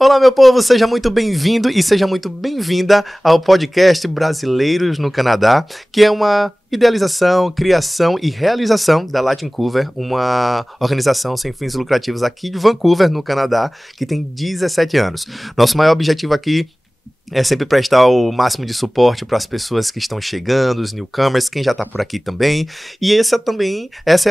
Olá, meu povo, seja muito bem-vindo e seja muito bem-vinda ao podcast Brasileiros no Canadá, que é uma idealização, criação e realização da Latincover, uma organização sem fins lucrativos aqui de Vancouver, no Canadá, que tem 17 anos. Nosso maior objetivo aqui é sempre prestar o máximo de suporte para as pessoas que estão chegando, os newcomers, quem já está por aqui também. E essa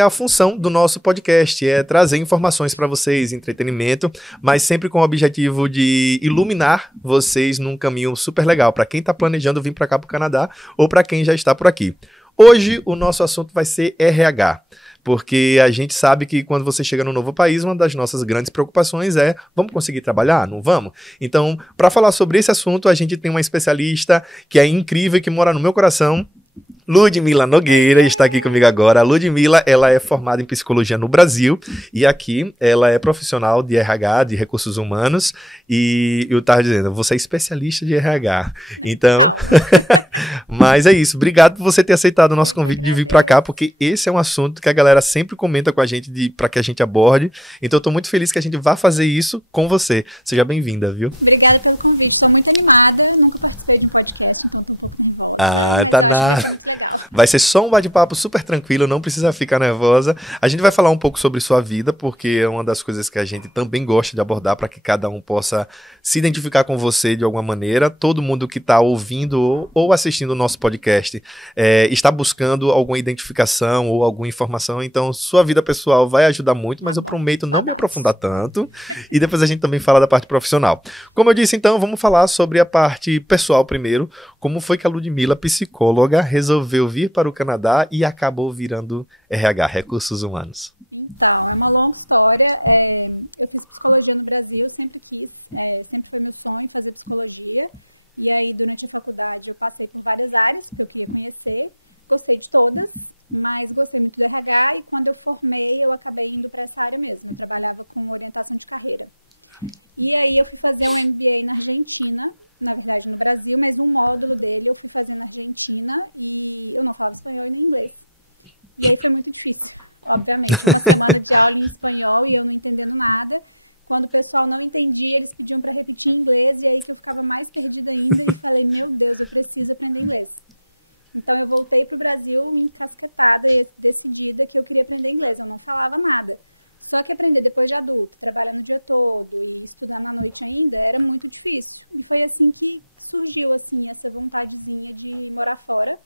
é a função do nosso podcast, é trazer informações para vocês, entretenimento, mas sempre com o objetivo de iluminar vocês num caminho super legal, para quem está planejando vir para cá para o Canadá ou para quem já está por aqui. Hoje o nosso assunto vai ser RH, porque a gente sabe que quando você chega num novo país, uma das nossas grandes preocupações é: vamos conseguir trabalhar? Não vamos? Então, para falar sobre esse assunto, a gente tem uma especialista que é incrível, que mora no meu coração. Ludmila Nogueira está aqui comigo agora. A Ludmila, ela é formada em psicologia no Brasil e aqui ela é profissional de RH, de recursos humanos, e eu estava dizendo, você é especialista de RH. Não, então, calma. Mas é isso. Obrigado por você ter aceitado o nosso convite de vir para cá, agradeço. porque esse é um assunto que a galera sempre comenta com a gente para que a gente aborde. Então eu tô muito feliz que a gente vá fazer isso com você. Seja bem-vinda, viu? Obrigada pelo convite, estou muito animada, nunca participei de um podcast, então estou um pouco nervosa, mas tá eu acho que vai ser muito legal. Vai ser só um bate-papo super tranquilo, não precisa ficar nervosa. A gente vai falar um pouco sobre sua vida, porque é uma das coisas que a gente também gosta de abordar, para que cada um possa se identificar com você de alguma maneira. Todo mundo que está ouvindo ou assistindo o nosso podcast está buscando alguma identificação ou alguma informação, então sua vida pessoal vai ajudar muito, mas eu prometo não me aprofundar tanto. E depois a gente também fala da parte profissional. Como eu disse, então, vamos falar sobre a parte pessoal primeiro. Como foi que a Ludmila, psicóloga, resolveu vir para o Canadá e acabou virando RH, Recursos Humanos? Então, é uma longa história. Eu fiz psicologia no Brasil, sempre quis, sempre foi meu sonho fazer psicologia. E aí, durante a faculdade, eu passei por várias áreas, porque eu queria conhecer. Gostei de todas, mas gostei muito do RH. E quando eu formei, eu acabei indo para essa área mesmo. Eu trabalhava com orientação de carreira. E aí, eu fui fazer um MBA na Argentina, na verdade no Brasil, mas um módulo dele eu fui fazer na Argentina e eu não falava espanhol e nem inglês. E aí foi muito difícil, obviamente. Uma semana de aula em espanhol e eu não entendendo nada. Quando o pessoal não entendia, eles pediam para repetir em inglês, e aí que eu ficava mais perdida ainda e falei, meu Deus, eu preciso aprender inglês. Então eu voltei para o Brasil encasquetada e decidida que eu queria aprender inglês. Eu não falava nada. Só que aprender depois de adulto, trabalhando o dia todo e estudando à noite ainda, era muito difícil. E foi assim que surgiu assim, essa vontadezinha de morar fora.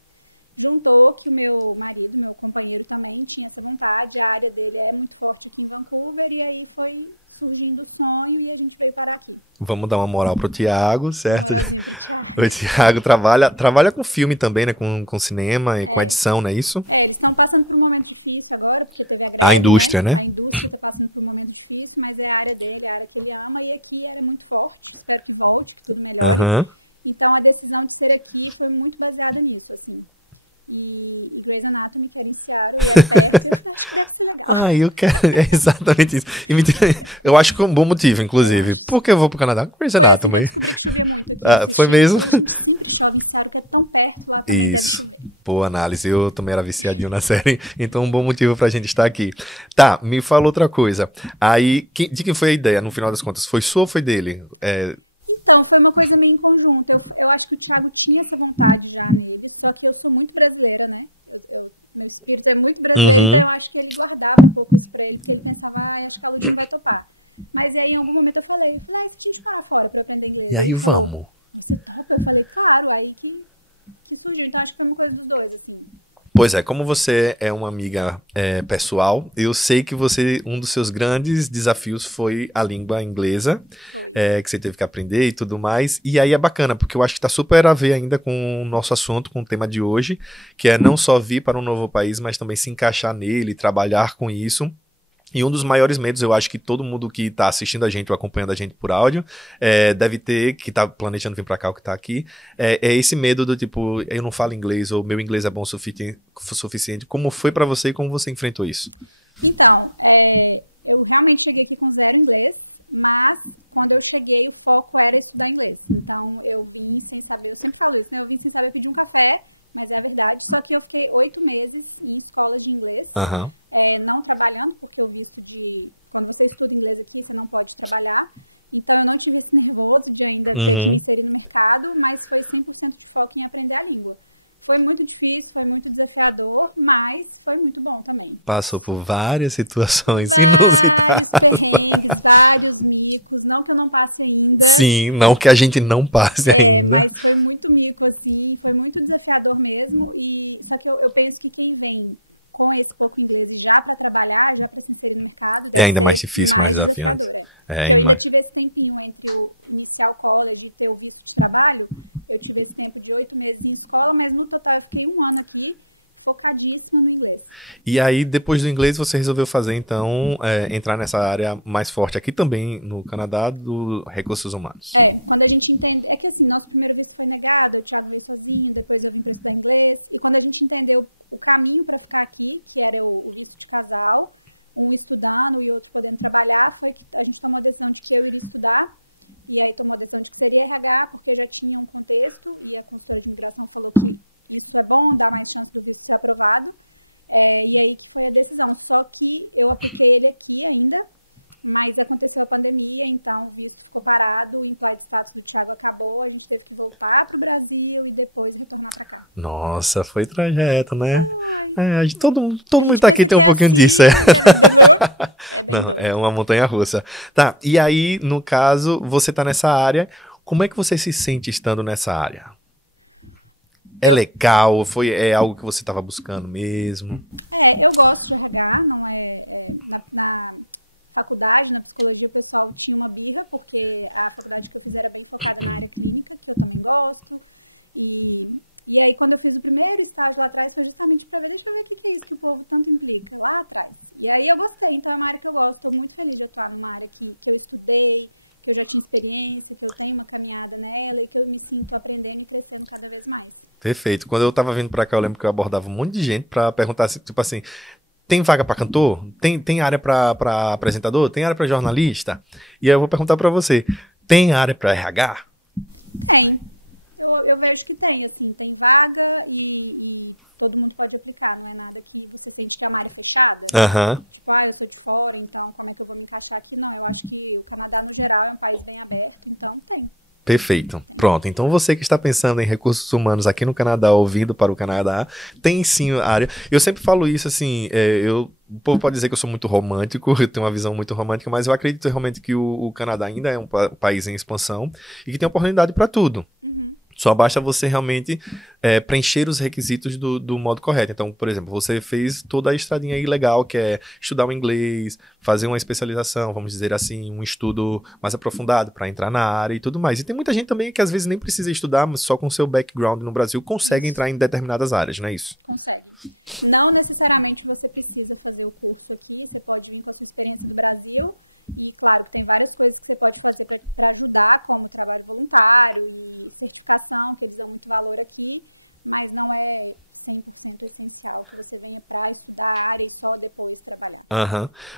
Juntou que o meu marido, meu companheiro também tinha essa vontade, a área dele é muito forte aqui em Vancouver, e aí foi surgindo o sonho e a gente veio parar aqui. Vamos dar uma moral pro Thiago, certo? Moralzinho pro Thiago. O Thiago trabalha com filme também, né? Com cinema e com edição, não é isso? Eles estão passando por um momento difícil agora, porque teve a greve, A indústria, né? A indústria está passando por um momento difícil, mas é a área dele, a área que ele ama, e aqui era muito forte. Espero que volte, que tudo melhore. Então, a decisão de ser aqui foi muito baseada nisso, assim. E Grey's Anatomy, que era em Seattle, e era perto, e eu falei, acho que deve ser legal. Eu quero, é exatamente isso. Eu acho que é um bom motivo, inclusive. Por que eu vou pro Canadá? Grey's Anatomy. Foi assim que eu descobri que chovia muito aqui. Foi mesmo? Eu falei, gente, sempre chove em Seattle, que é tão perto, lá também deve chover. Boa análise, eu também era viciadinho na série, então um bom motivo pra gente estar aqui. Tá, me fala outra coisa. Aí, de quem foi a ideia, no final das contas? Foi sua ou foi dele? Então, foi uma coisa meio em conjunto. Eu acho que o Thiago tinha essa vontade já nele, só que eu sou muito brasileira, né? Meu espírito é muito brasileiro, então eu acho que ele guardava um pouco isso pra ele, porque ele pensava, acho que a Ludmila vai topar. Mas aí, em algum momento, eu falei, e se a gente morar fora pra eu aprender inglês? E aí, ele falou, vamos. você topa? Eu falei, claro, aí que surgiu. Então, acho que foi uma coisa dos dois, assim. Pois é, como você é uma amiga pessoal, eu sei que um dos seus grandes desafios foi a língua inglesa, que você teve que aprender e tudo mais. E aí é bacana, porque eu acho que está super a ver ainda com o nosso assunto, com o tema de hoje, que é não só vir para um novo país, mas também se encaixar nele, trabalhar com isso. E um dos maiores medos, eu acho que todo mundo que está assistindo a gente ou acompanhando a gente por áudio deve ter, que está planejando vir para cá ou que está aqui, é esse medo do tipo, eu não falo inglês ou meu inglês é bom o suficiente. Como foi para você e como você enfrentou isso? Então, eu realmente cheguei aqui com 0 inglês, mas quando eu cheguei o foco era estudar inglês. Então eu vim sem saber, eu sempre falo isso, né? Eu vim sem saber pedir um café, mas é a verdade. Só que eu fiquei 8 meses em escolas de inglês. Não trabalhando, porque o visto de... Quando você estuda inglês aqui, você não pode trabalhar. Então, eu não tive esse nervoso de ainda ter que me inserir no mercado, mas foi 100% de foco em aprender a língua. Foi muito difícil, foi muito desafiador, mas foi muito bom também. Passou por várias situações vários perrengues, vários micos. Não que eu não passe ainda. Sim, não que a gente não passe ainda. Mas foi muito mico, assim. Foi muito desafiador mesmo. Só que eu penso que quem vem com esse pouco inglês e já para trabalhar, já para se inserir no mercado, deve ainda ser mais difícil, mais desafiador. Porque eu ainda tive esse tempinho entre o iniciar o college e ter o visto de trabalho. Eu tive esse tempo de 8 meses em escola, mas no total eu fiquei 1 ano aqui, focadíssima no inglês. E aí, depois do inglês, você resolveu fazer, então, entrar nessa área mais forte aqui também no Canadá, do recursos humanos. Quando a gente entende... É que assim, nosso primeiro visto foi negado, o Thiago veio sozinho, depois eu vim para estudar inglês. E quando a gente entendeu o caminho para ficar aqui, que era o visto de casal, um estudando e outro podendo trabalhar, foi que a gente tomou a decisão de que eu iria estudar. E aí tomou a decisão de que seria RH, porque já tinha um contexto, e a consultora de imigração falou que isso é bom, dá mais chance do visto ser aprovado. E aí que foi a decisão. Só que eu apliquei ele aqui ainda, mas aconteceu a pandemia, então o visto ficou parado, o implied status do Thiago acabou, a gente teve que voltar para o Brasil e depois retornar para cá. Nossa, foi trajeto, né? Todo mundo a aqui tem um pouquinho assim, disso. É bem doido. É uma montanha-russa. Tá, e aí, no caso, você tá nessa área, como é que você se sente estando nessa área? Legal? É algo que você estava buscando mesmo? Eu gosto de RH, não na faculdade, na psicologia, o pessoal tinha uma birra, porque a faculdade que eu fiz era bem focada na área clínica, que eu também gosto. E aí, quando eu fiz o primeiro estágio lá atrás, foi justamente para ver, deixa eu ver o que é isso que o povo tanto implica lá atrás. E aí eu gostei, então é uma área que eu gosto, estou muito feliz de atuar numa área que eu estudei, que eu já tinha experiência, que eu tenho uma caminhada nela e que eu me sinto aprendendo e crescendo cada vez mais. Perfeito. Quando eu estava vindo para cá, eu lembro que eu abordava um monte de gente para perguntar, tipo assim, tem vaga para cantor? Tem área para apresentador? Tem área para jornalista? E aí eu vou perguntar para você, tem área para RH? Tem. Eu vejo que tem, assim, tem vaga e todo mundo pode aplicar, não é nada que você sente que é uma área fechada. Tipo, eu sou de fora, então como é que eu vou me encaixar aqui? Não, eu acho que o Canadá, no geral, é um país bem aberto, então tem. Perfeito. Pronto. Então você que está pensando em recursos humanos aqui no Canadá, ouvindo para o Canadá, tem sim a área. Eu sempre falo isso assim, o povo pode dizer que eu sou muito romântico, eu tenho uma visão muito romântica, mas eu acredito realmente que o Canadá ainda é um país em expansão e que tem oportunidade para tudo. Só basta você realmente preencher os requisitos do modo correto. Então, por exemplo, você fez toda a estradinha aí legal, que é estudar o inglês, fazer uma especialização, vamos dizer assim, um estudo mais aprofundado para entrar na área e tudo mais. E tem muita gente também que às vezes nem precisa estudar, mas só com seu background no Brasil consegue entrar em determinadas áreas, não é isso? Consegue. Não necessariamente você precisa fazer o curso aqui, você pode vir com a sua experiência do Brasil. E claro que tem várias coisas que você pode fazer para ajudar, como trabalho voluntário e certificação, que eles dão muito valor aqui, mas não é 100% essencial que você venha para estudar a área e só depois trabalhar.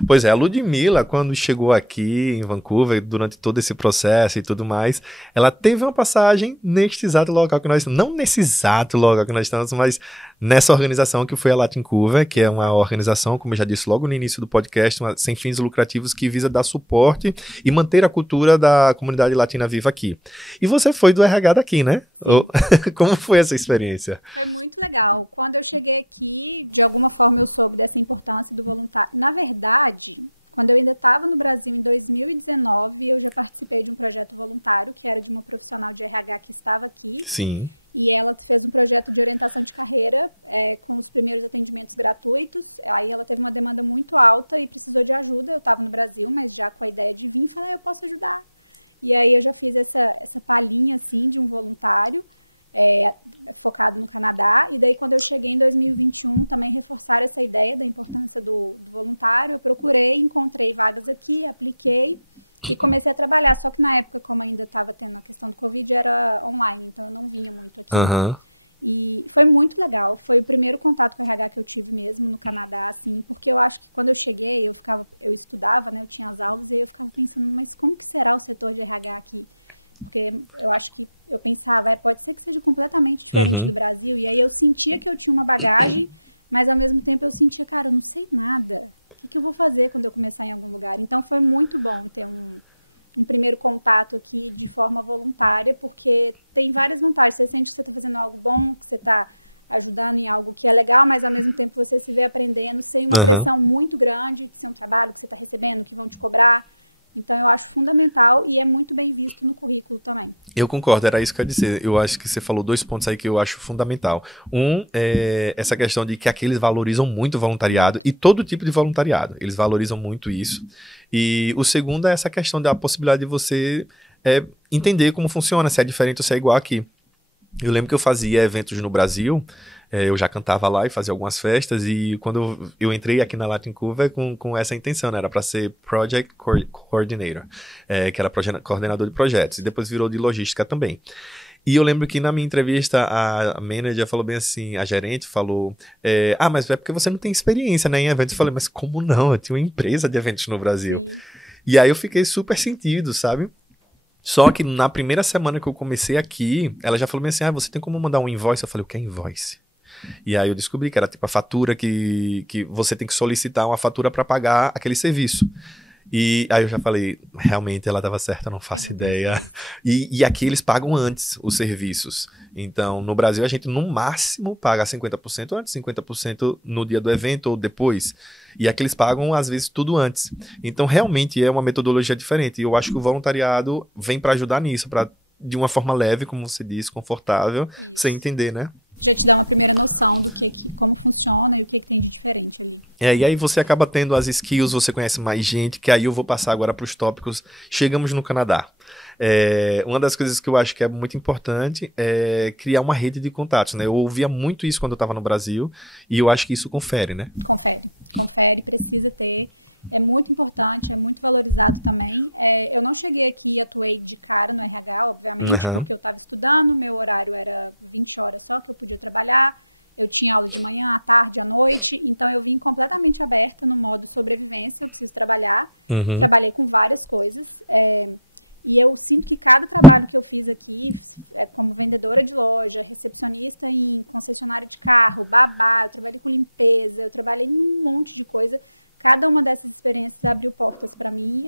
Pois é, a Ludmilla, quando chegou aqui em Vancouver, durante todo esse processo e tudo mais, ela teve uma passagem neste exato local que nós estamos, não nesse exato local que nós estamos, mas nessa organização que foi a Latincover, que é uma organização, como eu já disse logo no início do podcast, sem fins lucrativos, que visa dar suporte e manter a cultura da comunidade latina viva aqui. E você foi do RH daqui, né? Como foi essa experiência? Foi muito legal. Quando eu cheguei aqui, de alguma forma eu soube dessa importância do voluntário. Na verdade, quando eu ainda estava no Brasil, em 2019, eu já participei de um projeto voluntário, que era de uma profissional de RH que estava aqui. Sim. E ela fez um projeto de orientação de carreira com os primeiros atendimentos gratuitos. Aí ela teve uma demanda muito alta e precisou de ajuda. Eu estava no Brasil, mas já com a ideia de vir, falei, eu posso ajudar. E aí eu já fiz essa palhinha, assim, de um voluntário. Focado no Canadá, e daí quando eu cheguei em 2021 também reforçaram essa ideia da importância do voluntário. Eu procurei, encontrei vagas aqui, apliquei e comecei a trabalhar, só que na época, como ainda estava tendo a questão do Covid, era online, então eu não vinha muito aqui. E foi muito legal, foi o primeiro contato com o RH que eu tive mesmo no Canadá, assim, porque eu acho que quando eu cheguei, eu estudava, né, eu tinha as aulas, e aí eu ficava pensando, mas como que será o setor de RH aqui? Porque eu acho que eu pensava, pode ser que seja completamente diferente do Brasil. E aí eu sentia que eu tinha uma bagagem, mas ao mesmo tempo eu sentia, cara, eu não sei nada. O que eu vou fazer quando eu começar em algum lugar? Então foi muito bom ter um primeiro contato aqui de forma voluntária, porque tem várias vantagens. Você sente que você está fazendo algo bom, que você está ajudando em algo que é legal, mas ao mesmo tempo você se vê aprendendo sem uma pressão muito grande de ser um trabalho que você está recebendo, que vão te cobrar. Então, eu acho fundamental e é muito bem visto no currículo também. Eu concordo, era isso que eu ia dizer. Eu acho que você falou 2 pontos aí que eu acho fundamental. Um, é essa questão de que aqui eles valorizam muito o voluntariado e todo tipo de voluntariado. Eles valorizam muito isso. E o segundo é essa questão da possibilidade de você entender como funciona, se é diferente ou se é igual aqui. Eu lembro que eu fazia eventos no Brasil, eu já cantava lá e fazia algumas festas, e quando eu entrei aqui na Latin Cover com essa intenção, né? Era para ser Project Coordinator, que era coordenador de projetos, e depois virou de logística também. E eu lembro que na minha entrevista a manager falou bem assim, a gerente falou, mas é porque você não tem experiência, né, em eventos. Eu falei, mas como não? Eu tinha uma empresa de eventos no Brasil. Sim. E aí eu fiquei super sentido, sabe? Só que na primeira semana que eu comecei aqui, ela já falou bem assim, você tem como mandar um invoice? Eu falei, o que é invoice? E aí eu descobri que era tipo a fatura que você tem que solicitar uma fatura para pagar aquele serviço. E aí eu já falei, realmente ela estava certa, eu não faço ideia. E aqui eles pagam antes os serviços. Então, no Brasil, a gente no máximo paga 50% antes, 50% no dia do evento ou depois. E aqui eles pagam, às vezes, tudo antes. Então, realmente é uma metodologia diferente. E eu acho que o voluntariado vem para ajudar nisso, de uma forma leve, como você disse, confortável, sem entender, né? Já te dá uma primeira noção do como funciona e o que tem de diferente ali. E aí você acaba tendo as skills, você conhece mais gente, que aí eu vou passar agora para os tópicos. Chegamos no Canadá. Uma das coisas que eu acho que é muito importante é criar uma rede de contatos, né? Eu ouvia muito isso quando eu estava no Brasil e eu acho que isso confere, né? Confere, precisa ter. É muito importante, é muito valorizado também. Eu não cheguei aqui e atuei de cara no RH, obviamente, porque eu estava estudando, meu horário era 20 horas só que eu podia trabalhar. Eu tinha aula de manhã, à tarde, à noite, então eu vim completamente aberta no modo sobrevivência, eu preciso trabalhar. Trabalhei com várias coisas. E eu sinto que cada trabalho que eu fiz aqui, como vendedora de loja, recepcionista em concessionária de carro, babá, eu trabalhei com limpeza, eu trabalhei num monte de coisa. Cada uma dessas experiências abriu portas para mim.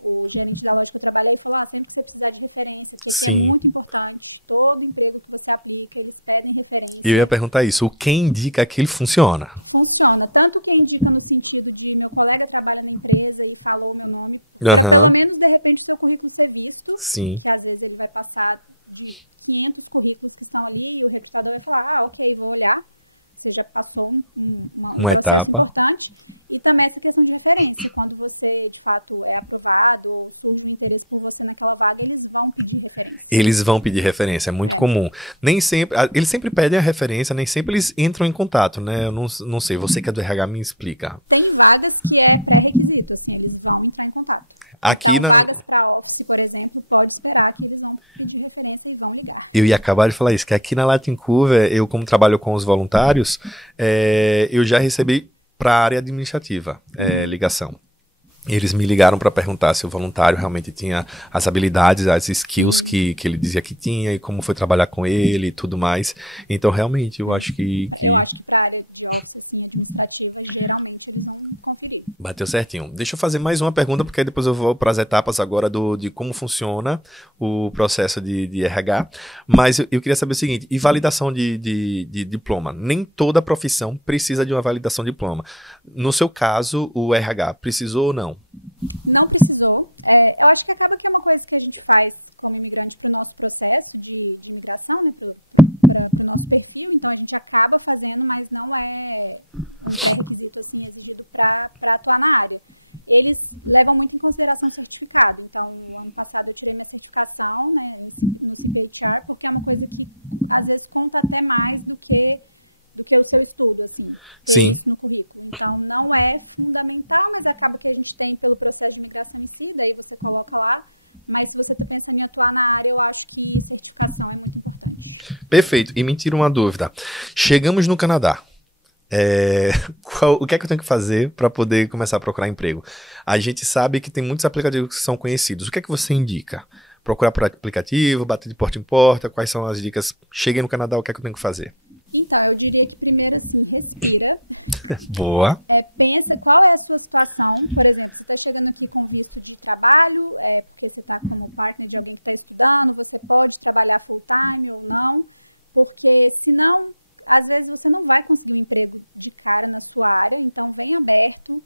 O gerente da loja que eu trabalhei falou, sempre que você precisar de referência, que aqui é muito importante, todo emprego que você aplica, eles pedem referência. Eu ia perguntar isso, o quem indica que ele funciona? Funciona, tanto quem indica no sentido de meu colega trabalha na empresa e falou o meu nome, para pelo menos, de repente, o seu currículo ser visto, que às vezes ele vai passar de 500 currículos que estão ali e o recrutador vai falar, ok, vou olhar. Você já passou um processo importante. E também essa questão de referência. Quando você, de fato, é aprovado ou surge um interesse por você naquela vaga, eles vão pedir referência. Eles vão pedir referência, é muito comum. Nem sempre, eles sempre pedem a referência, nem sempre eles entram em contato, né? Eu não sei, você que é do RH me explica. Tem vagas que é pré-requisito, assim, eles vão entrar em contato. Então, vagas para office, por exemplo, pode esperar que eles vão pedir referência e vão ligar. Eu ia acabar de falar isso, que aqui na Latin Cover, eu como trabalho com os voluntários, eu já recebi para a área administrativa ligação. Eles me ligaram para perguntar se o voluntário realmente tinha as habilidades, as skills que ele dizia que tinha e como foi trabalhar com ele e tudo mais. Então, realmente, eu acho que... Eu acho que para a área de office, assim, administrativa, geralmente eles vão conferir. Bateu certinho. Deixa eu fazer mais uma pergunta, porque aí depois eu vou para as etapas agora de como funciona o processo de RH. Mas eu queria saber o seguinte, e validação de diploma? Nem toda profissão precisa de uma validação de diploma. No seu caso, o RH precisou ou não? Não precisou. Eu acho que acaba que é uma coisa que a gente faz como imigrante para o nosso processo de imigração, né, para o nosso perfil. Então, a gente acaba fazendo, mas não é um pré-requisito assim, exigido para atuar na área. Eles levam muito em consideração o certificado. Então, o ano passado eu tirei minha certificação, né, no CPHR, porque é uma coisa que, às vezes, conta até mais do que o seu estudo, assim, ter isso no currículo. Então, não é fundamental, mas acaba que a gente tem pelo processo de imigração em si, daí você coloca lá. Mas se você está pensando em atuar na área, eu acho que certificação é muito importante. Perfeito. E me tira uma dúvida. Chegamos no Canadá. O que é que eu tenho que fazer para poder começar a procurar emprego? A gente sabe que tem muitos aplicativos que são conhecidos. O que é que você indica? Procurar por aplicativo, bater de porta em porta? Quais são as dicas? Cheguei no Canadá, o que é que eu tenho que fazer? Então, eu diria que primeiro, assim, respira. Boa. Pensa qual é a sua situação. Por exemplo, você está chegando aqui com visto de trabalho, porque você está como partner de alguém que está estudando, você pode trabalhar full time ou não, porque senão, às vezes você não vai conseguir um emprego de cara na sua área, então vem aberto.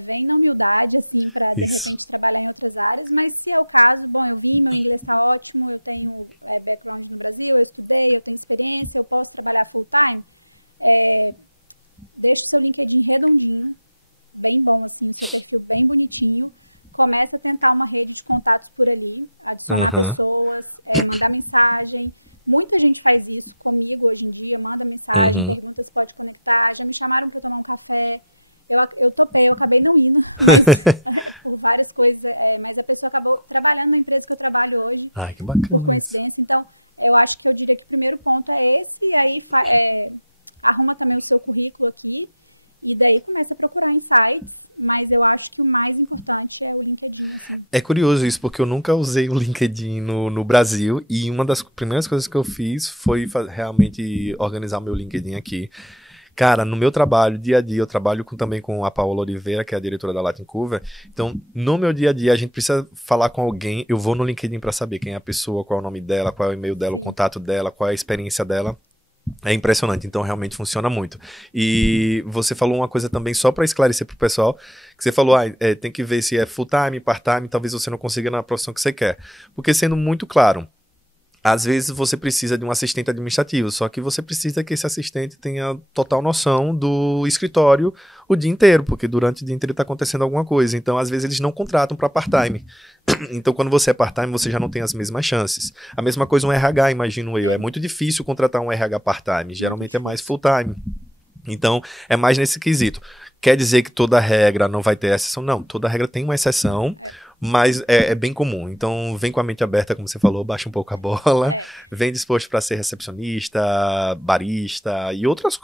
Vem na humildade, assim, para de repente trabalhar em outras áreas, mas se é o caso, bom, eu vim, meu inglês está ótimo, eu tenho background no Brasil, eu estudei, eu tenho experiência, eu posso trabalhar full time, deixa o seu LinkedIn redondinho, bem bom, assim, o seu perfil bem bonitinho, começa a tentar uma rede de contatos por ali, adicionar pessoas, mandar mensagem. Muita gente faz isso comigo hoje em dia, manda mensagem, pergunta se pode conectar, já me chamaram para tomar um café. Eu topei, eu acabei não indo, mas por várias coisas, mas a pessoa acabou trabalhando na empresa que eu trabalho hoje, que bacana, por coincidência. Então, eu acho que eu diria que o primeiro ponto é esse, e aí arruma também o seu currículo aqui, e daí começa a procurar em sites, mas eu acho que o mais importante é o LinkedIn, assim. É curioso isso, porque eu nunca usei o LinkedIn no Brasil, e uma das primeiras coisas que eu fiz foi realmente organizar o meu LinkedIn aqui. Cara, no meu trabalho, dia a dia, eu trabalho também com a Paola Oliveira, que é a diretora da Latin Cover. Então, no meu dia a dia, a gente precisa falar com alguém. Eu vou no LinkedIn para saber quem é a pessoa, qual é o nome dela, qual é o e-mail dela, o contato dela, qual é a experiência dela. É impressionante, então realmente funciona muito. E você falou uma coisa também, só para esclarecer pro pessoal, que você falou, tem que ver se é full-time, part-time, talvez você não consiga na profissão que você quer. Porque sendo muito claro, às vezes você precisa de um assistente administrativo, só que você precisa que esse assistente tenha total noção do escritório o dia inteiro, porque durante o dia inteiro está acontecendo alguma coisa. Então, às vezes, eles não contratam para part-time. Então, quando você é part-time, você já não tem as mesmas chances. A mesma coisa um RH, imagino eu. É muito difícil contratar um RH part-time. Geralmente é mais full-time. Então, é mais nesse quesito. Quer dizer que toda regra não vai ter exceção? Não, toda regra tem uma exceção, mas é bem comum. Então, vem com a mente aberta, como você falou, baixa um pouco a bola, vem disposto para ser recepcionista, barista e outras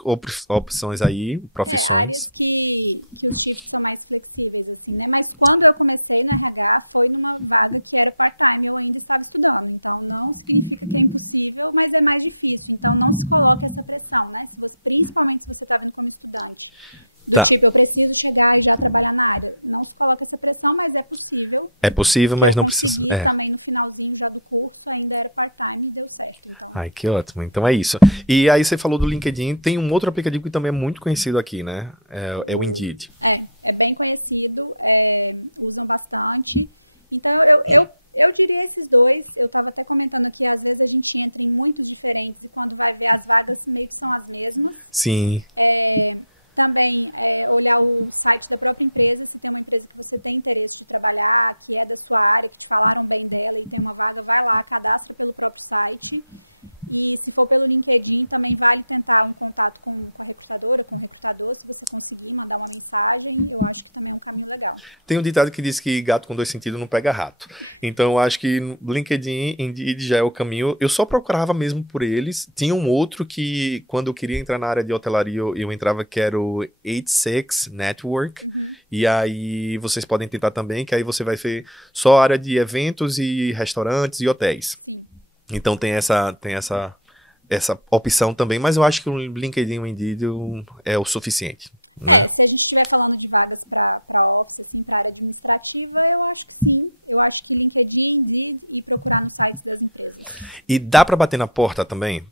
opções aí, profissões. Áreas que os shifts são mais flexíveis, assim, né? Mas quando eu comecei no RH, foi numa vaga que era part-time, eu ainda estava estudando. Então, não significa que é impossível, mas é mais difícil. Então, não se coloque essa pressão, né? Principalmente se você está vindo como estudante. Tipo, eu preciso chegar e já trabalhar na área. Não se coloca essa pressão, mas é possível. É possível, mas não precisa. Eu consegui também no finalzinho já do curso, ainda era part-time e deu certo. Então. Ai, que ótimo. Então é isso. E aí você falou do LinkedIn, tem um outro aplicativo que também é muito conhecido aqui, né? É o Indeed. É bem conhecido, usam bastante. Então, eu diria esses dois. Eu estava até comentando aqui, às vezes a gente entra em muitos diferentes e quando vai ver as vagas meio que são as mesmas. Sim. Também olhar o site da própria empresa, se tem uma empresa que você tem interesse de trabalhar, que é da sua área, que te falaram bem dela e tem uma vaga, vai lá, cadastra pelo próprio site. E se for pelo LinkedIn, também vale tentar um contato com a recrutadora, com o recrutador, se você conseguir mandar uma mensagem, eu acho que também é um caminho legal. Tem um ditado que diz que gato com dois sentidos não pega rato. Então, eu acho que LinkedIn, Indeed já é o caminho. Eu só procurava mesmo por eles. Tinha um outro que, quando eu queria entrar na área de hotelaria, eu entrava, que era o 86 Network. E aí, vocês podem tentar também, que aí você vai ver só a área de eventos e restaurantes e hotéis. Sim. Então tem essa opção também, mas eu acho que o LinkedIn e o Indeed é o suficiente. Né? Se a gente estiver falando de vagas para office, assim, para área administrativa, eu acho que sim. Eu acho que LinkedIn, Indeed e procurar nos sites das empresas. E dá para bater na porta também?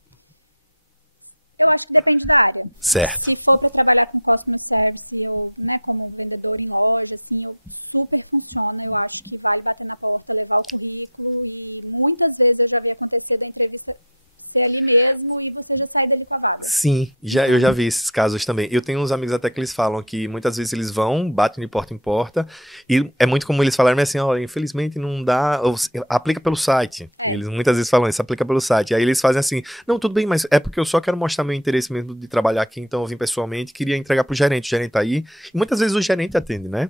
Eu acho que depende da área. Certo. Se for para trabalhar com customer service ou, né, como vendedor em loja, assim, super funciona. Eu acho que vale bater na porta, levar o currículo e muitas vezes eu já vi acontecer da entrevista ser ali mesmo e você já sair dali com a vaga. Sim, eu já vi esses casos também. Eu tenho uns amigos até que eles falam que muitas vezes eles vão, batem de porta em porta e é muito comum eles falarem assim, olha, infelizmente não dá, aplica pelo site. Eles muitas vezes falam isso, aplica pelo site. E aí eles fazem assim, não, tudo bem, mas é porque eu só quero mostrar meu interesse mesmo de trabalhar aqui, então eu vim pessoalmente, queria entregar pro gerente, o gerente tá aí. E muitas vezes o gerente atende, né?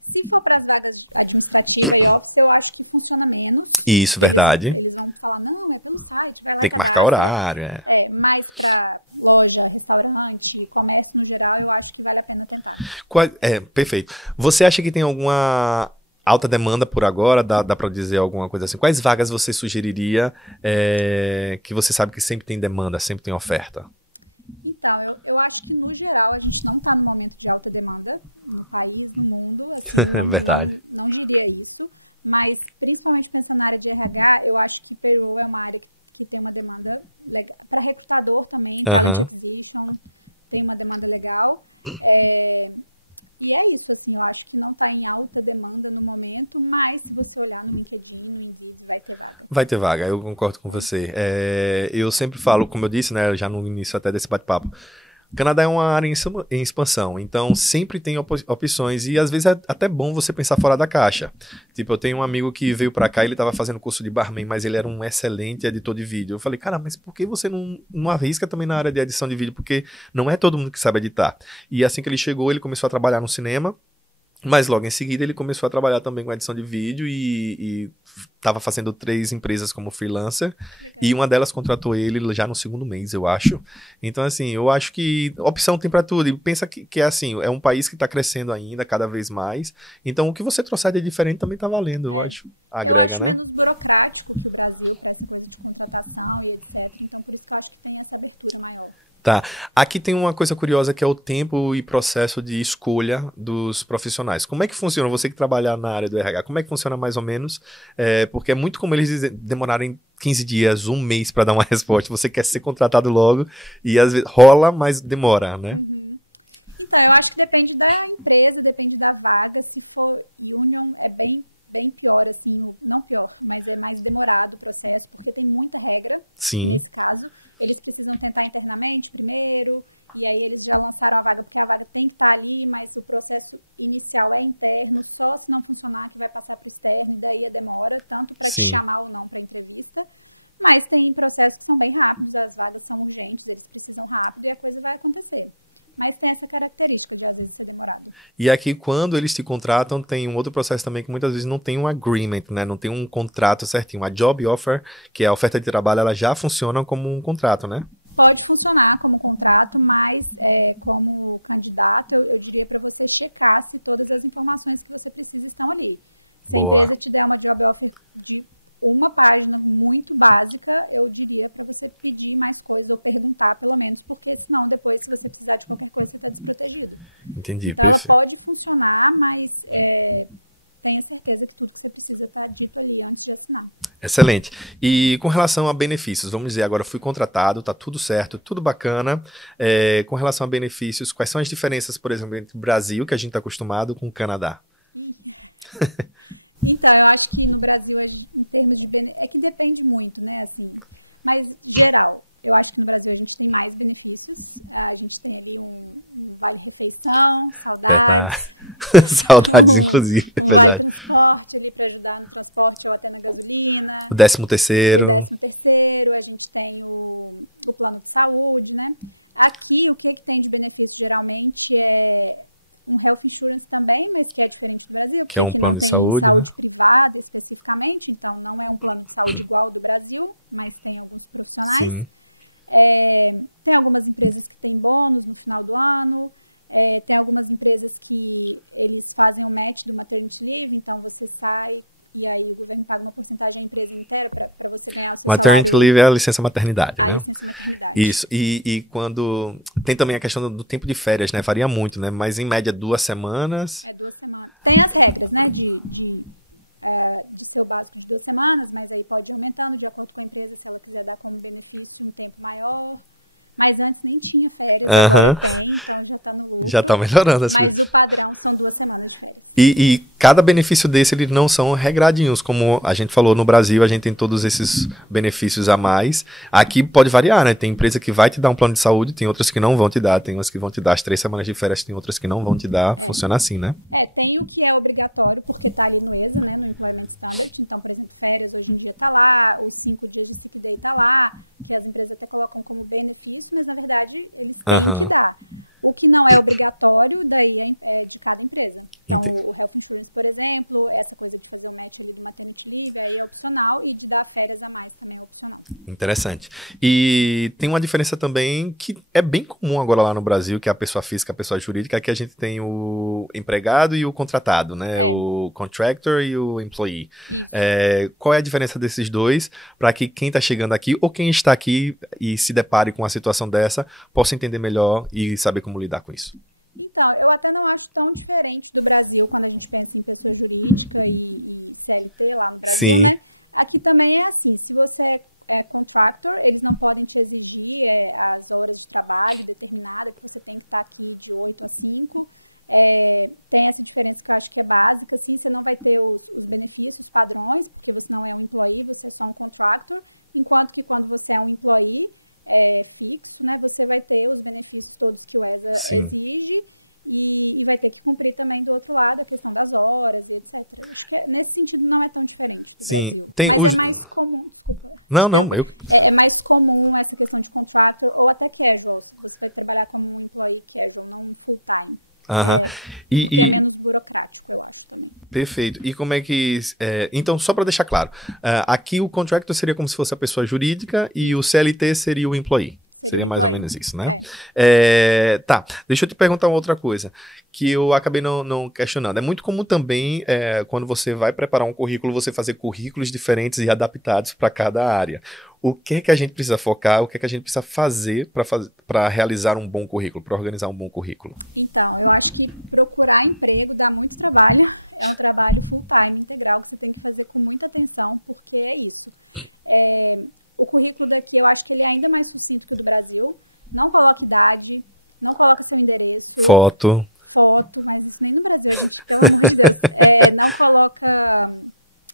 Se for para as vagas administrativa e office, eu acho que funciona menos. Isso, verdade. Eles vão falar, não, é pelo site, vai lá e cadastra. Tem que marcar horário, mais para loja, restaurante, comércio no geral, eu acho que vale a pena tentar. Perfeito. Você acha que tem alguma alta demanda por agora? Dá para dizer alguma coisa assim? Quais vagas você sugeriria que você sabe que sempre tem demanda, sempre tem oferta? Então, eu acho que, no geral, a gente não está no momento de alta demanda no país, no mundo, assim, não diria isso, mas, principalmente pensando na área de RH, eu acho que payroll é uma área que tem uma demanda legal. Para recrutador também, talent acquisition, tem uma demanda legal. E é isso, assim, eu acho que não está em alta demanda no momento, mas se você olhar no LinkedIn, no Indeed, vai ter vaga. Vai ter vaga, eu concordo com você. Eu sempre falo, como eu disse, né, já no início até desse bate-papo, o Canadá é uma área em expansão, então sempre tem opções e às vezes é até bom você pensar fora da caixa. Tipo, eu tenho um amigo que veio pra cá, ele tava fazendo curso de barman, mas ele era um excelente editor de vídeo. Eu falei, cara, mas por que você não arrisca também na área de edição de vídeo? Porque não é todo mundo que sabe editar. E assim que ele chegou, ele começou a trabalhar no cinema, mas logo em seguida ele começou a trabalhar também com edição de vídeo e estava fazendo 3 empresas como freelancer. Legal. E uma delas contratou ele já no 2º mês, eu acho. Então, assim, eu acho que opção tem para tudo. E pensa que é assim, é um país que está crescendo ainda cada vez mais. Então, o que você trouxer de diferente também está valendo, eu acho. Agrega, eu acho né? menos burocrático que o Brasil para essa coisa de contratação e etc. Então, por isso que eu acho que tem essa abertura maior. Tá. Aqui tem uma coisa curiosa que é o tempo e processo de escolha dos profissionais. Como é que funciona? Você que trabalha na área do RH, como é que funciona mais ou menos? Porque é muito comum eles demorarem 15 dias, 1 mês para dar uma resposta. Você quer ser contratado logo e às vezes rola, mas demora, né? Uhum. Então, eu acho que depende da empresa, depende da vaga. Se for union, é bem pior, assim, não pior, mas é mais demorado o processo, porque tem muita regra. Sim. Nesse caso. Eles precisam tentar internamente primeiro, e aí eles já lançaram a vaga, porque a vaga tem que estar ali, mas o processo inicial é interno, só se não funcionar que vai passar para o externo, e daí a demora, tanto para te chamar ou não para entrevista. Mas tem processos que são bem rápidos, as vagas são urgentes, eles precisam rápido e a coisa vai acontecer. Mas tem essa característica de, às vezes, ser demorado. E aqui, quando eles te contratam, tem um outro processo também que muitas vezes não tem um agreement, né? Não tem um contrato certinho. A job offer, que é a oferta de trabalho, ela já funciona como um contrato, né? Pode funcionar como contrato, mas como candidato, eu diria para você checar se todas as informações que você precisa estão ali. Se a empresa te der uma job offer de uma página muito básica, eu diria para você pedir mais coisas ou perguntar, pelo menos, porque senão depois, se você precisar de qualquer coisa, você está desprotegido. Entendi. Então, ela pode funcionar, mas tenha certeza que tudo que você precisa está dito ali antes de assinar. Excelente. E com relação a benefícios, vamos dizer, agora fui contratado, tá tudo certo, tudo bacana. Com relação a benefícios, quais são as diferenças, por exemplo, entre o Brasil, que a gente está acostumado, com o Canadá? Então, eu acho que no Brasil, em termos de benefícios, é que depende muito, né, assim, mas geral, eu acho que no Brasil a gente tem mais benefícios, a gente tem ali um vale-refeição, saudades. Saudades, inclusive. Um vale-transporte ali para ajudar no transporte ou até na gasolina. O 13º. O 13º, a gente tem o plano de saúde, né. Aqui, o que tem de benefício geralmente é um health insurance também, mas que é diferente do Brasil, porque aqui não tem saúde privada especificamente, então não é um plano de saúde igual ao do Brasil, mas tem alguns profissionais. Tem algumas empresas que têm bônus no final do ano, tem algumas empresas que eles fazem o match do maternity leave, então você sai e aí o governo paga uma porcentagem à empresa inteira para você ganhar o seu salário. Maternity leave é a licença maternidade, né? A licença maternidade. Isso, e quando... Tem também a questão do tempo de férias, né? Varia muito, né? Mas em média 2 semanas. 2 semanas. Tem as regras, né? De ser o básico de 2 semanas, mas aí pode ir aumentando de acordo com a empresa, se ela quiser dar como benefício um tempo maior. Mas antes nem tinha férias, agora tem, então já está no lucro. Já está melhorando. Assim. Mas o padrão são 2 semanas de férias. E cada benefício desse, eles não são regradinhos, como a gente falou no Brasil, a gente tem todos esses benefícios a mais. Aqui pode variar, né? Tem empresa que vai te dar um plano de saúde, tem outras que não vão te dar, tem umas que vão te dar as 3 semanas de férias, tem outras que não vão te dar, funciona assim, né? Tem o que é obrigatório, porque está ali no ESA, né? No Employment Standard, então, por exemplo, férias hoje em dia está lá, os 5 dias de sick day está lá, que as empresas até colocam como benefício, mas na verdade eles têm que dar. O que não é obrigatório, daí é de cada empresa. Então, o Health Insurance, por exemplo, essa coisa de fazer o match ali do Maternity Leave, aí é opcional, e de dar férias a mais também é opcional. Interessante. E tem uma diferença também que é bem comum agora lá no Brasil, que é a pessoa física, a pessoa jurídica, que a gente tem o empregado e o contratado, né? O contractor e o employee. Isso. Qual é a diferença desses dois, para que quem está chegando aqui, ou quem está aqui e se depare com uma situação dessa, possa entender melhor e saber como lidar com isso? Então, eu até não acho tão diferente do Brasil quando a gente pensa em pessoa jurídica e CLT lá no Brasil, Sim. né? Aqui também é assim, se você é contractor, eles não podem te exigir as horas de trabalho determinada, que você tem que estar aqui de 8 a 5. Tem essa diferença que eu acho que é básica, assim, você não vai ter os benefícios padrões, porque você não é um employee, você é só um contractor, enquanto que quando você é um employee fixo, né, você vai ter os benefícios todos que o ESA exige e vai ter que cumprir também do outro lado a questão das horas e etc. Eu acho que nesse sentido não é tão diferente do Brasil. Mas é mais comum, desculpa. É mais comum essa questão de contractor ou até casual. Você vai trabalhar como um employee casual, não um full time. Porque é menos burocrático, eu acho também. Perfeito. E como é que... então, só para deixar claro, aqui o contractor seria como se fosse a pessoa jurídica e o CLT seria o employee. Seria mais ou menos isso, né? Tá, deixa eu te perguntar uma outra coisa, que eu acabei não questionando. É muito comum também, quando você vai preparar um currículo, você fazer currículos diferentes e adaptados para cada área. O que é que a gente precisa focar, o que é que a gente precisa fazer para realizar um bom currículo, para organizar um bom currículo? Então, eu acho que procurar emprego dá muito trabalho. É um trabalho full-time, integral, que você tem que fazer com muita atenção, porque é isso. O currículo daqui, eu acho que ele é ainda mais sucinto que o do Brasil. Não coloca idade, não coloca seu endereço. Foto, mas isso nem no Brasil, a gente, pelo amor de Deus. Não coloca...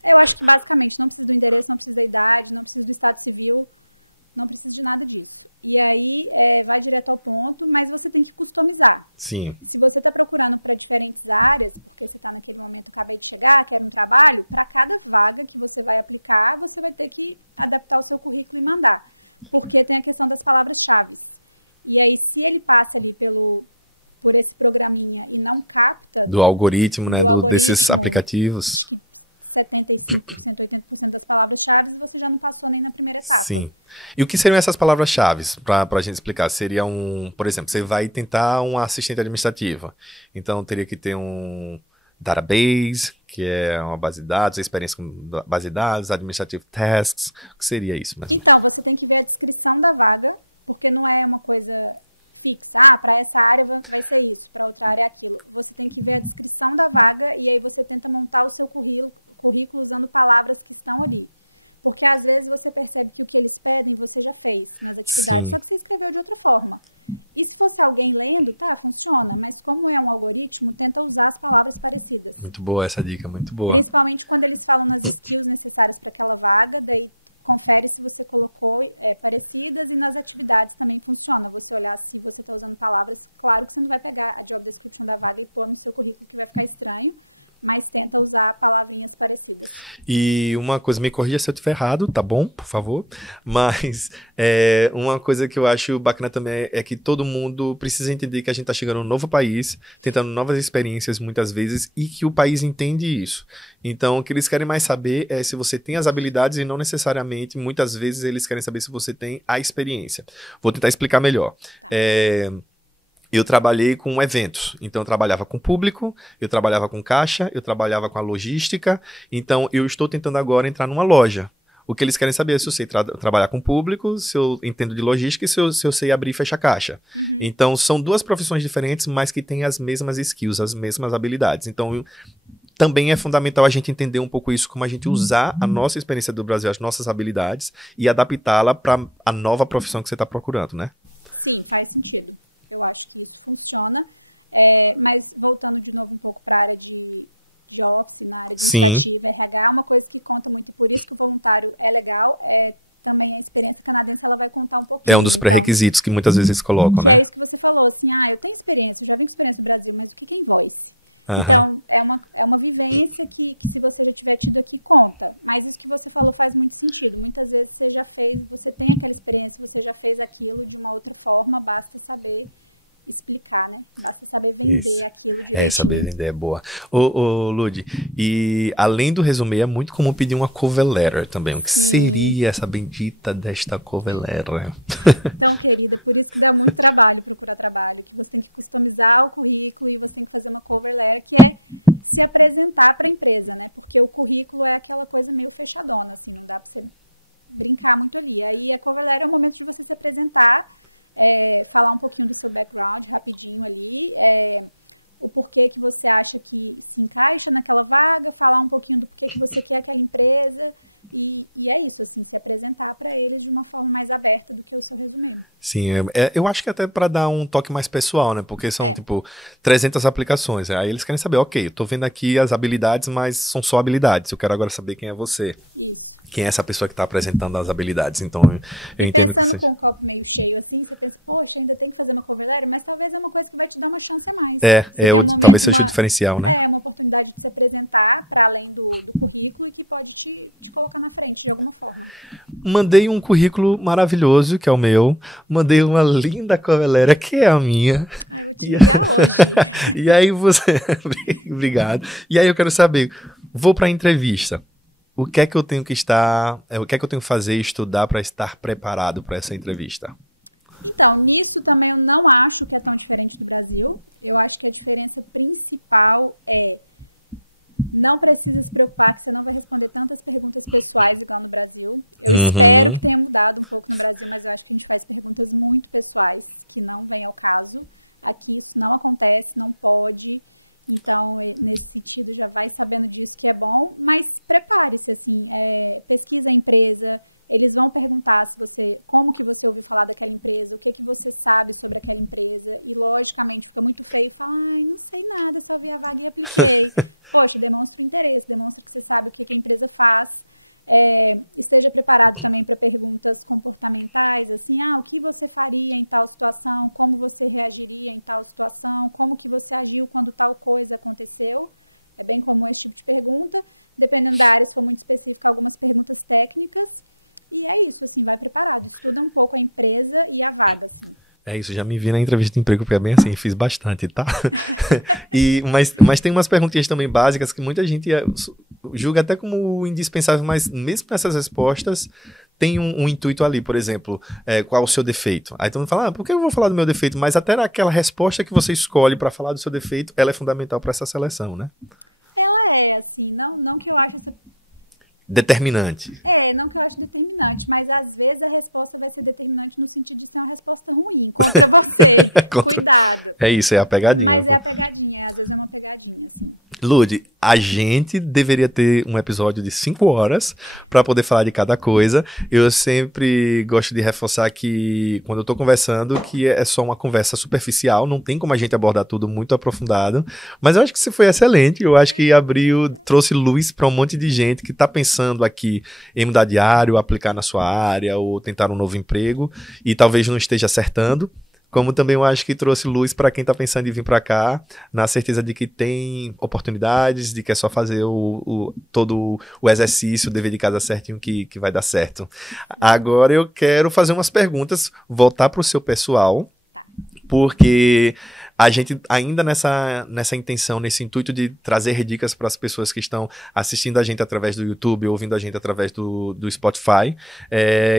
Eu acho que basicamente não precisa do endereço, não precisa da idade, não precisa do estado civil, não precisa de nada disso. E aí vai direto ao ponto, mas você tem que customizar. Sim. Se você está procurando para diferentes áreas, porque você está naquele momento, acabei de chegar, quero um trabalho, para cada vaga que você vai aplicar, você vai ter que adaptar o seu currículo e mandar. Porque tem a questão das palavras-chave. E aí, se ele passa ali por esse programinha e não capta... Do algoritmo, né? Desses aplicativos. Acho que 75%, 80% das palavras-chave você já não passou nem na primeira etapa. Sim. E o que seriam essas palavras-chave, para a gente explicar? Seria por exemplo, você vai tentar uma assistente administrativa. Então, teria que ter um database, que é uma base de dados, experiência com base de dados, administrative tasks. O que seria isso? Então, você tem que ver a descrição da vaga, porque não é uma coisa fixa. Para essa área vai ser isso, para outra área é aquilo. Você tem que ver a descrição da vaga e aí você tenta montar o seu currículo usando palavras que estão ali. Porque às vezes você percebe que o que eles pedem você já fez nas atividades, só que você escreveu de outra forma. E se fosse alguém lendo, funciona. Mas como é um algoritmo, tenta usar as palavras parecidas. Muito boa essa dica, muito boa. Principalmente quando eles falam nas skills necessárias para aquela vaga, daí confere se você colocou parecidas e nas atividades também funciona. Você olhar se você está usando palavras, claro que você não vai pegar a job description da vaga e pôr no seu currículo que vai ficar estranho, mas tenta usar palavrinhas parecidas. E uma coisa, me corrija se eu estiver errado, tá bom? Por favor. Mas uma coisa que eu acho bacana também é que todo mundo precisa entender que a gente está chegando num novo país, tentando novas experiências muitas vezes, e que o país entende isso. Então, o que eles querem mais saber é se você tem as habilidades e não necessariamente, muitas vezes, eles querem saber se você tem a experiência. Vou tentar explicar melhor. Tá. Eu trabalhei com eventos, então eu trabalhava com público, eu trabalhava com caixa, eu trabalhava com a logística, então eu estou tentando agora entrar numa loja. O que eles querem saber é se eu sei trabalhar com público, se eu entendo de logística e se eu sei abrir e fechar caixa. Uhum. Então são duas profissões diferentes, mas que têm as mesmas skills, as mesmas habilidades. Então também é fundamental a gente entender um pouco isso, como a gente usar a nossa experiência do Brasil, as nossas habilidades e adaptá-la para a nova profissão que você está procurando, né? Sim, faz sentido. Eu acho que isso funciona, mas voltando de novo um pouco para a área de office, na área administrativa, RH, uma coisa que conta muito, e por isso que o voluntário é legal, também a experiência canadense, ela vai contar um pouquinho. É um dos pré-requisitos que muitas vezes eles colocam, que né? É isso que você falou, assim, eu tenho experiência, eu já vim com experiência no Brasil, mas o que é invoice? Uhum. Então, é uma vivência que se você já tiver tido aqui, conta. Mas isso que você falou faz muito sentido. Muitas vezes você tem aquela experiência, você já fez aquilo de uma outra forma, basta saber explicar, né? Basta saber vender aquilo direitinho. Saber vender é boa. Ô, Lud, e além do resumê, é muito comum pedir uma cover letter também. O que seria essa bendita desta cover letter? Então, querida, por isso que dá muito trabalho procurar trabalho, que você tem que customizar o currículo e você tem que fazer uma cover letter, que é se apresentar para a empresa, né? Porque o currículo é aquela coisa meio fechadona, assim, não dá para você brincar muito ali. Aí a cover letter é o momento de você se apresentar, falar um pouquinho do seu background rapidinho ali, o porquê que você acha que se encaixa naquela vaga, falar um pouquinho do porquê que você quer aquela empresa, e é isso, assim, se apresentar para eles de uma forma mais aberta do que o seu resumê. Sim, eu acho que até para dar um toque mais pessoal, né? Porque são, tipo, 300 aplicações. Aí eles querem saber, ok, eu tô vendo aqui as habilidades, mas são só habilidades. Eu quero agora saber quem é você. Isso. Quem é essa pessoa que tá apresentando as habilidades. Então, eu e pensando com o copo meio cheio, assim, você pensa, poxa, ainda tem que fazer uma cover letter, mas talvez é uma coisa que vai te dar uma chance a mais. Talvez seja o diferencial, né? Uma oportunidade de se apresentar para além do currículo e que pode te colocar na frente de alguma forma. Mandei um currículo maravilhoso, que é o meu. Mandei uma linda cover letter, que é a minha. Eu vou te ligar hoje. E aí você... Obrigado. E aí eu quero saber, vou para a entrevista. O que é que eu tenho que fazer, estudar para estar preparado para essa entrevista? Então, nisso também eu não acho que é tão diferente do Brasil. Eu acho que a diferença principal é não precisa se preocupar que você não vai responder tantas perguntas pessoais igual no Brasil. Eu espero que tenha mudado um pouco no Brasil, mas eu acho que a gente faz perguntas muito pessoais que não vêm ao caso. Aqui isso não acontece, não pode. Então, nesse sentido, já vai sabendo disso que é bom, mas prepare-se, assim, pesquisa a empresa, eles vão perguntar como que você ouviu falar daquela empresa, o que você sabe sobre aquela empresa, e logicamente fica muito feio falar, não sei nada, só vi a vaga e apliquei. Poxa, demonstra o interesse, demonstra que você sabe o que a empresa faz. Esteja preparado também para perguntas comportamentais, assim, o que você faria em tal situação, como você reagiria em tal situação, como que você agiu quando tal coisa aconteceu. É bem comum esse tipo de pergunta. Dependendo da área, se for muito específica, algumas perguntas técnicas. E é isso, assim, vai preparado. Estuda um pouco a empresa e a vaga, assim. É isso, já me vi na entrevista de emprego, porque é bem assim, fiz bastante, tá? Mas tem umas perguntinhas também básicas que muita gente julga até como indispensável, mas mesmo nessas respostas tem um intuito ali, por exemplo, qual o seu defeito? Aí todo mundo fala, por que eu vou falar do meu defeito? Mas até aquela resposta que você escolhe para falar do seu defeito, ela é fundamental para essa seleção, né? Ela é, assim, não que eu ache essa... Determinante. Não que eu acho determinante, mas às vezes a resposta vai ser determinante no sentido de ser uma resposta ruim contra você. Cuidado. É isso, é a pegadinha. Mas é a pegadinha, às vezes é uma pegadinha, assim. Lud, a gente deveria ter um episódio de 5 horas para poder falar de cada coisa. Eu sempre gosto de reforçar que quando eu tô conversando, que é só uma conversa superficial, não tem como a gente abordar tudo muito aprofundado, mas eu acho que você foi excelente, eu acho que trouxe luz para um monte de gente que tá pensando aqui em mudar de área, ou aplicar na sua área, ou tentar um novo emprego, e talvez não esteja acertando. Como também eu acho que trouxe luz para quem está pensando em vir para cá, na certeza de que tem oportunidades, de que é só fazer todo o exercício, o dever de casa certinho que vai dar certo. Agora eu quero fazer umas perguntas, voltar para o seu pessoal, porque a gente ainda nessa intenção, nesse intuito de trazer dicas para as pessoas que estão assistindo a gente através do YouTube, ouvindo a gente através do Spotify,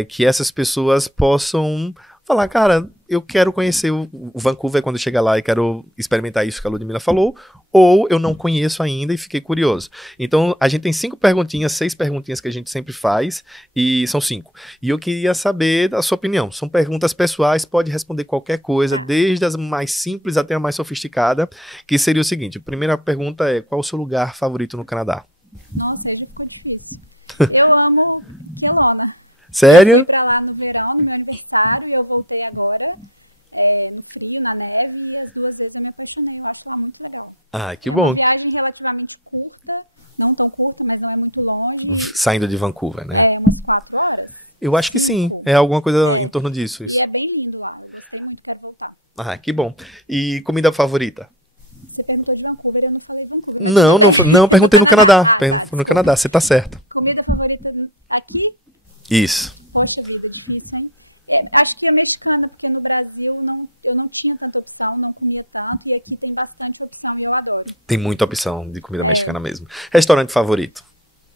que essas pessoas possam falar, cara, eu quero conhecer o Vancouver quando chegar lá e quero experimentar isso que a Ludmila falou, ou eu não conheço ainda e fiquei curioso. Então, a gente tem 6 perguntinhas que a gente sempre faz, e são 5. E eu queria saber a sua opinião. São perguntas pessoais, pode responder qualquer coisa, desde as mais simples até a mais sofisticada, que seria o seguinte, a primeira pergunta é, qual o seu lugar favorito no Canadá? Nossa, aí já ficou difícil. Eu amo Kelowna. Sério? Eu fui pra lá no verão, no meu aniversário, e eu voltei agora, no frio, na neve, e as 2 vezes eu me apaixonei. Eu acho lá muito legal. Que bom. É uma viagem relativamente curta, não tão curta, mas não é muito longe. Saindo de Vancouver, né? Umas 4 horas. Eu acho que sim, é alguma coisa em torno disso. E é bem lindo lá, eu gostei muito, quero voltar. Que bom. E comida favorita? Você perguntou de Vancouver, eu não falei Vancouver, mas não, perguntei no Canadá. No Desculpa. Canadá, você tá certo. Comida favorita aqui? Isso. Poxa vida, difícil, hein? Acho que a mexicana, porque no Brasil eu não tinha tanta opção, não comia tanto, e aqui tem bastante opção e eu adoro. Tem muita opção de comida mexicana mesmo. Restaurante favorito?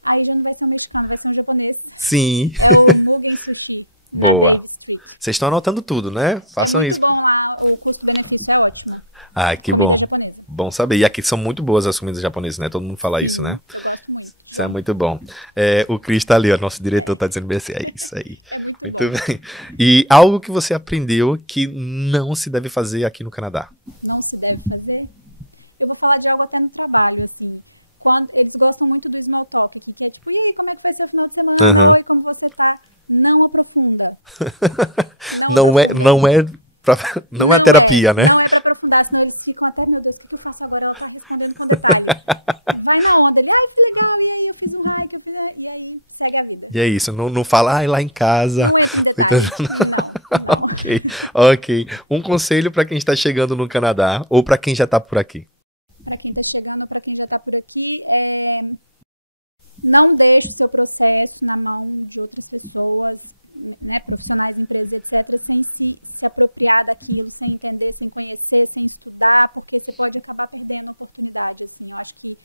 Aí já não vai ser um mexicano, vai ser um japonês. Sim. É o Mugen Sushi, na Boa. Dave Street. Vocês estão anotando tudo, né? Façam É muito isso. bom lá, o custo-benefício é ótimo. Ah, que Comida bom. japonesa. Bom saber. E aqui são muito boas as comidas japonesas, né? Todo mundo fala Sim, isso, né? Eu gosto muito. Isso é muito bom. O Cris tá ali, ó. Nosso diretor tá dizendo bem assim. É isso aí. É muito bom. Bem. E algo que você aprendeu que não se deve fazer aqui no Canadá? Não se deve fazer? Eu vou falar de algo até no trabalho, assim. Quando eles gostam muito do small talk aqui, que é tipo, e aí, como é que vai ser o final de semana? Oi, como você tá? Não aprofunda. Não aprofunda. Não é terapia, né? Não é pra aprofundar, senão eles ficam até, meu Deus, o que eu faço agora? Ela tá respondendo com detalhe. Vai na onda, ele, ai, foi legal, e aí eu fiz um hike, e aí segue a vida. E é isso, não fala, ai, lá em casa. Não entra em detalhe. Não. Ok. Um conselho pra quem está chegando no Canadá ou pra quem já tá por aqui? Para quem está chegando ou para quem já está por aqui, não deixe o seu processo na mão de outras pessoas, né, profissionais, empresas, etc., sem se apropriar daquilo, sem entender, sem conhecer, sem estudar, porque você pode acabar perdendo a oportunidade. Assim. Eu acho que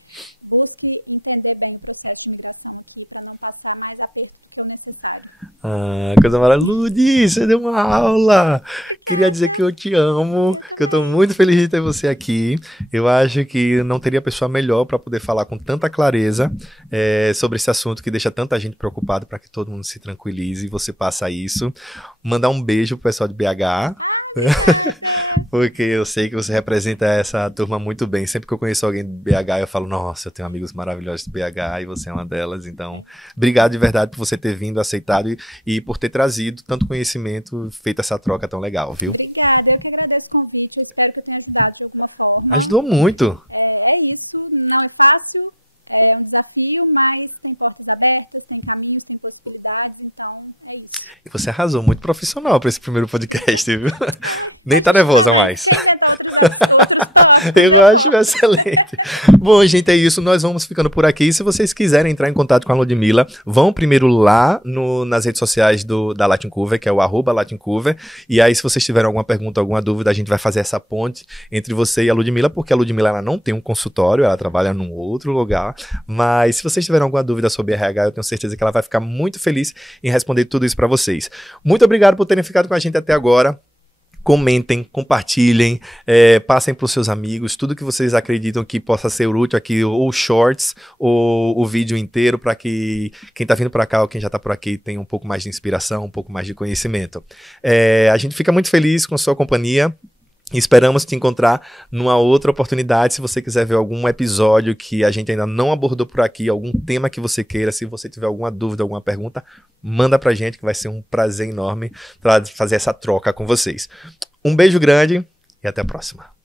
busque entender bem o processo de imigração aqui, para não passar mais aperto do que o necessário. Ah, coisa maravilhosa. Ludi, você deu uma aula. Obrigada. Queria dizer que eu te amo, que eu tô muito feliz de ter você aqui. Eu acho que não teria pessoa melhor para poder falar com tanta clareza sobre esse assunto que deixa tanta gente preocupada, para que todo mundo se tranquilize e você passa isso. Mandar um beijo pro pessoal de BH. Obrigada! Porque eu sei que você representa essa turma muito bem. Sempre que eu conheço alguém de BH, eu falo, nossa, eu tenho amigos maravilhosos de BH e você é uma delas. Então, obrigado de verdade por você ter vindo, aceitado e por ter trazido tanto conhecimento, feito essa troca tão legal, viu? Obrigada, eu que agradeço o convite. Eu espero que eu tenha ajudado de alguma forma. Ajudou muito. É isso, não é fácil. É um desafio, mas tem portas abertas, tem caminhos, tem possibilidades, então é isso. E você arrasou, muito profissional para esse primeiro podcast, viu? Nem tá nervosa mais. Quer inventar outros tópicos? Eu acho excelente. Bom, gente, é isso. Nós vamos ficando por aqui. Se vocês quiserem entrar em contato com a Ludmila, vão primeiro lá nas redes sociais da Latincover, que é o @Latincover. E aí, se vocês tiverem alguma pergunta, alguma dúvida, a gente vai fazer essa ponte entre você e a Ludmila, porque a Ludmila ela não tem um consultório, ela trabalha num outro lugar. Mas se vocês tiverem alguma dúvida sobre RH, eu tenho certeza que ela vai ficar muito feliz em responder tudo isso para vocês. Muito obrigado por terem ficado com a gente até agora. Comentem, compartilhem, passem para os seus amigos, tudo que vocês acreditam que possa ser útil aqui, ou shorts, ou o vídeo inteiro, para que quem está vindo para cá ou quem já está por aqui tenha um pouco mais de inspiração, um pouco mais de conhecimento. A gente fica muito feliz com a sua companhia. Esperamos te encontrar numa outra oportunidade. Se você quiser ver algum episódio que a gente ainda não abordou por aqui, algum tema que você queira, se você tiver alguma dúvida, alguma pergunta, manda pra gente que vai ser um prazer enorme para fazer essa troca com vocês. Um beijo grande e até a próxima.